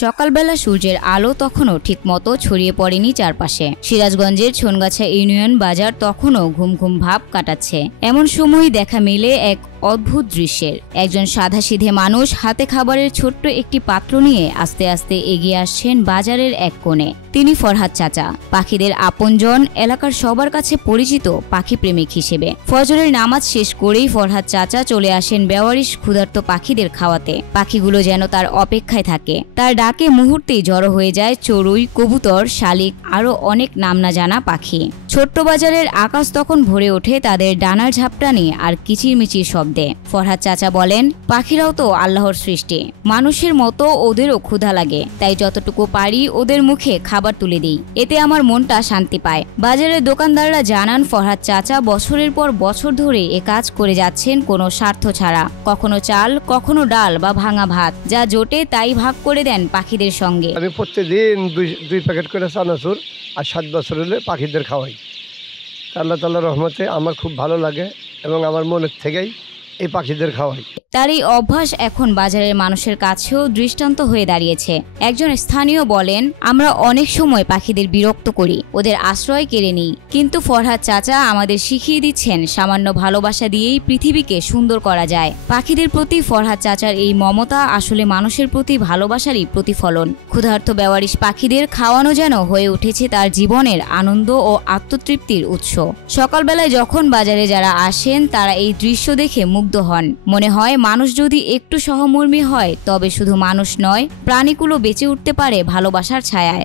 সকালবেলা সূর্যের আলো তখনও ঠিকমতো ছড়িয়ে পড়েনি চারপাশে। সিরাজগঞ্জের ছনগাছা ইউনিয়ন বাজার তখনও ঘুম ঘুম ভাব কাটাচ্ছে। এমন সময়ই দেখা মেলে এক অদ্ভুত দৃশ্যের। একজন সাধাসিধে মানুষ হাতে খাবারের ছোট্ট একটি পাত্র নিয়ে আস্তে আস্তে এগিয়ে আসছেন বাজারের এক কোণে। তিনি ফরহাদ চাচা, পাখিদের আপনজন, এলাকার সবার কাছে পরিচিত পাখি প্রেমিক হিসেবে। ফজরের নামাজ শেষ করেই ফরহাদ চাচা চলে আসেন বেওয়ারিশ ক্ষুধার্ত পাখিদের খাওয়াতে। পাখিগুলো যেন তার অপেক্ষায় থাকে। তার ডাকে মুহূর্তেই জড়ো হয়ে যায় চড়ুই, কবুতর, শালিক, আরো অনেক নাম না জানা পাখি। ছোট্ট বাজারের আকাশ তখন ভরে ওঠে তাদের ডানার ঝাপটানি আর কিচিরমিচির শব্দে। ফরহাদ চাচা বলেন, পাখিরাও তো আল্লাহর সৃষ্টি, মানুষের মতো ওদেরও ক্ষুধা লাগে, তাই যতটুকু পারি ওদের মুখে খাবার তুলে দিই, এতে আমার মনটা শান্তি পায়। বাজারের দোকানদাররা জানান, ফরহাদ চাচা বছরের পর বছর ধরে এ কাজ করে যাচ্ছেন কোনো স্বার্থ ছাড়া। কখনো চাল, কখনো ডাল বা ভাঙা ভাত, যা জোটে তাই ভাগ করে দেন পাখিদের সঙ্গে। আমি প্রত্যেকদিন দুই প্যাকেট করে চানাচুর আর 7 বছর হলে পাখিদের খাওয়াই। আল্লাহ তাআলার রহমতে আমার খুব ভালো লাগে এবং আমার মনের থেকেই এই পাখিদের খাওয়াই। তার এই অভ্যাস এখন বাজারের মানুষের কাছেও দৃষ্টান্ত হয়ে দাঁড়িয়েছে। একজন স্থানীয় বলেন, আমরা অনেক সময় পাখিদের বিরক্ত করি, ওদের আশ্রয় কেড়ে নিই, কিন্তু ফরহাদ চাচা আমাদের শিখিয়ে দিচ্ছেন সামান্য ভালোবাসা দিয়েই পৃথিবীকে সুন্দর করা যায়। পাখিদের প্রতি ফরহাদ চাচার এই মমতা আসলে মানুষের প্রতি ভালোবাসারই প্রতিফলন। ক্ষুধার্ত বেওয়ারিশ পাখিদের খাওয়ানো যেন হয়ে উঠেছে তার জীবনের আনন্দ ও আত্মতৃপ্তির উৎস। সকালবেলায় যখন বাজারে যারা আসেন তারা এই দৃশ্য দেখে মুগ্ধ হন। মনে হয় মানুষ যদি একটু সহমর্মী হয় তবে শুধু মানুষ নয়, প্রাণীগুলো বেঁচে উঠতে পারে ভালোবাসার ছায়ায়।